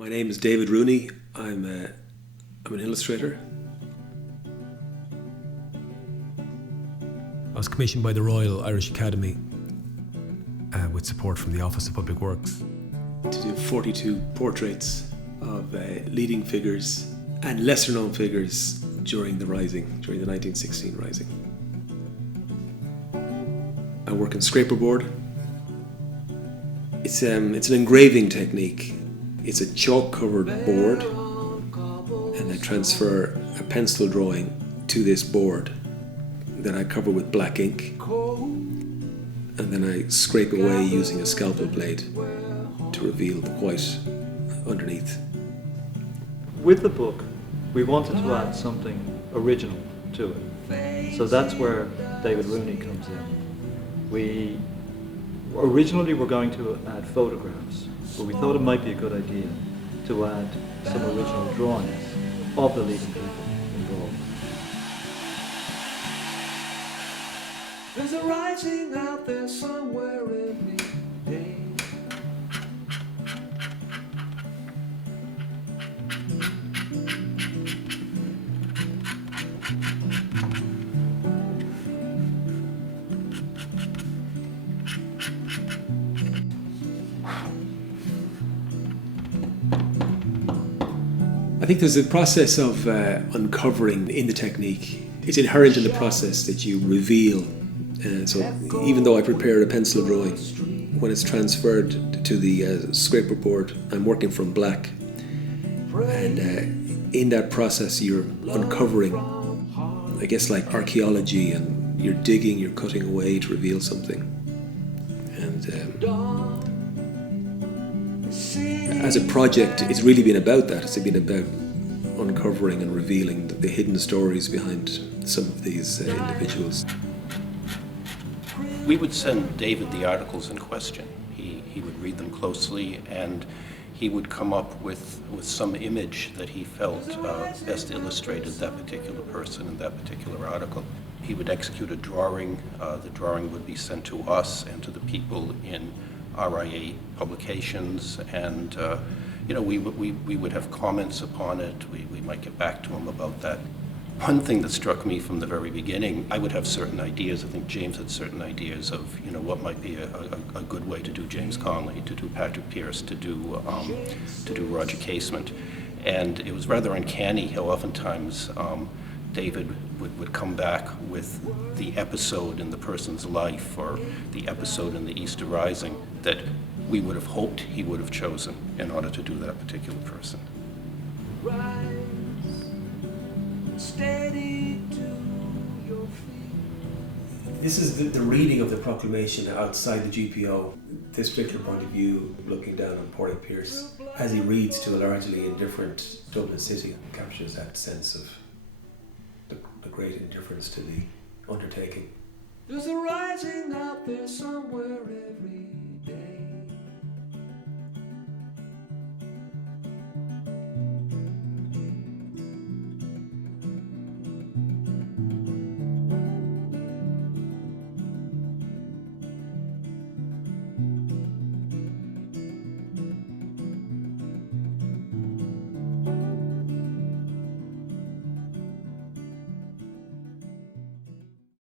My name is David Rooney. I'm an illustrator. I was commissioned by the Royal Irish Academy with support from the Office of Public Works to do 42 portraits of leading figures and lesser known figures during the 1916 Rising. I work in scraper board. It's an engraving technique. It's a chalk-covered board, and I transfer a pencil drawing to this board that I cover with black ink, and then I scrape away using a scalpel blade to reveal the white underneath. With the book, we wanted to add something original to it, so that's where David Rooney comes in. We originally were going to add photographs, but we thought it might be a good idea to add some original drawings of the leading people involved. There's a rising out there somewhere every day. I think there's a process of uncovering in the technique. It's inherent in the process that you reveal. So even though I prepare a pencil drawing, when it's transferred to the scraper board, I'm working from black. And in that process, you're uncovering, I guess, like archaeology, and you're digging, you're cutting away to reveal something. And as a project, it's really been about that. It's been about uncovering and revealing the hidden stories behind some of these individuals. We would send David the articles in question. He would read them closely, and he would come up with some image that he felt best illustrated that particular person in that particular article. He would execute a drawing. The drawing would be sent to us and to the people in RIA publications, and we would have comments upon it. We might get back to him about that. One thing that struck me from the very beginning, I would have certain ideas. I think James had certain ideas of what might be a good way to do James Connolly, to do Patrick Pearse, to do Roger Casement, and it was rather uncanny how oftentimes David would come back with the episode in the person's life or the episode in the Easter Rising that we would have hoped he would have chosen in order to do that particular person. Rise, steady to your feet. This is the reading of the proclamation outside the GPO. This particular point of view, looking down on Patrick Pearse, as he reads to a largely indifferent Dublin city, captures that sense of the great indifference to the undertaking. There's a rising out there somewhere every